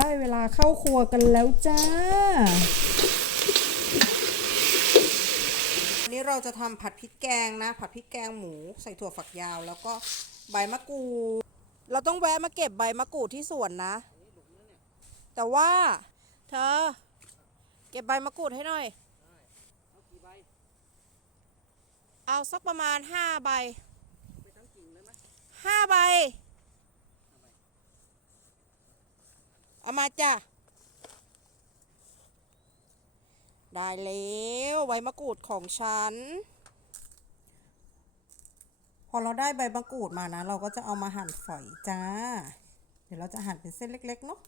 ได้เวลาเข้าครัวกันแล้วจ้าวันนี้เราจะทำผัดพริกแกงนะ ผัดพริกแกงหมูใส่ถั่วฝักยาว แล้วก็ใบมะกรูด เราต้องแวะมาเก็บใบมะกรูดที่สวนนะ แต่ว่า เธอ เก็บใบมะกรูดให้หน่อย เอาสักประมาณห้าใบห้าใบ เอามาจ้ะ ได้แล้วใบมะกรูดของฉัน พอเราได้ใบมะกรูดมานะ เราก็จะเอามาหั่นฝอยจ้า เดี๋ยวเราจะหั่นเป็นเส้นเล็ก ๆ เนาะ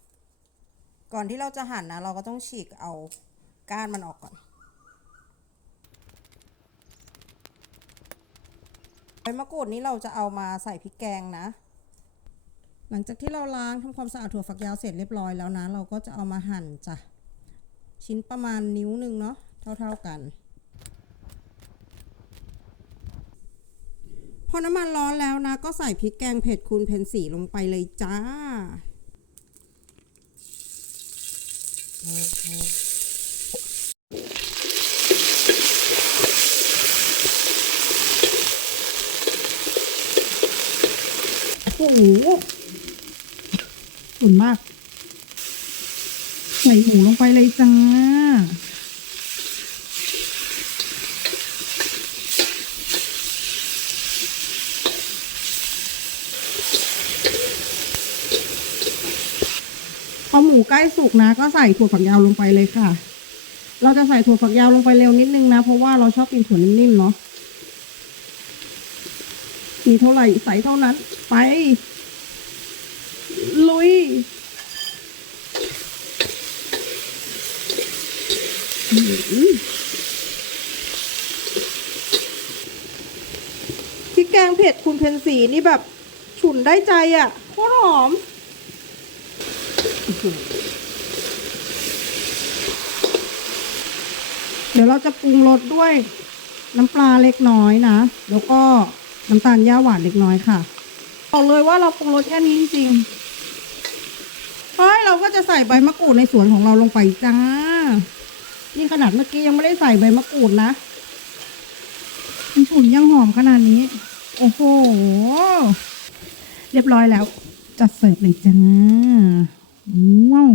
ก่อนที่เราจะหั่นนะ เราก็ต้องฉีกเอาก้านมันออกก่อนใบมะกรูดนี้เราจะเอามาใส่พริกแกงนะ หลังจากที่เราล้างทำความสะอาดถั่วฝักยาวเสร็จเรียบร้อยแล้วนะ เราก็จะเอามาหั่นจ้ะ ชิ้นประมาณนิ้วหนึ่งเนาะเท่าๆกัน พอน้ำมันร้อนแล้วนะ ก็ใส่พริกแกงเผ็ดคูณเพนสีลงไปเลยจ้าโอ้โห สุนมาก ใส่หมูลงไปเลยจ้า พอหมูใกล้สุกนะ ก็ใส่ถั่วฝักยาวลงไปเลยค่ะ เราจะใส่ถั่วฝักยาวลงไปเร็วนิดนึงนะ เพราะว่าเราชอบกินถั่วนิ่มๆเนาะ มีเท่าไหร่ใส่เท่านั้นไป ลุยพริกแกงเผ็ดคุณเพนสีนี่แบบ ฉุนได้ใจอะ่ะโคตรหอมเดี๋ยวเราจะปรุงรสด้วย น้ำปลาเล็กน้อยนะ แล้วก็น้ำตาลย่าหวานเล็กน้อยค่ะ บอกเลยว่าเราปรุงรสแค่นี้จริงๆ เฮ้ยเราก็จะใส่ใบมะกรูดในสวนของเราลงไปจ้า นี่ขนาดเมื่อกี้ยังไม่ได้ใส่ใบมะกรูดนะมันฉุนยังหอมขนาดนี้ โอ้โห เรียบร้อยแล้ว จัดเสิร์ฟเลยจ้าว้าว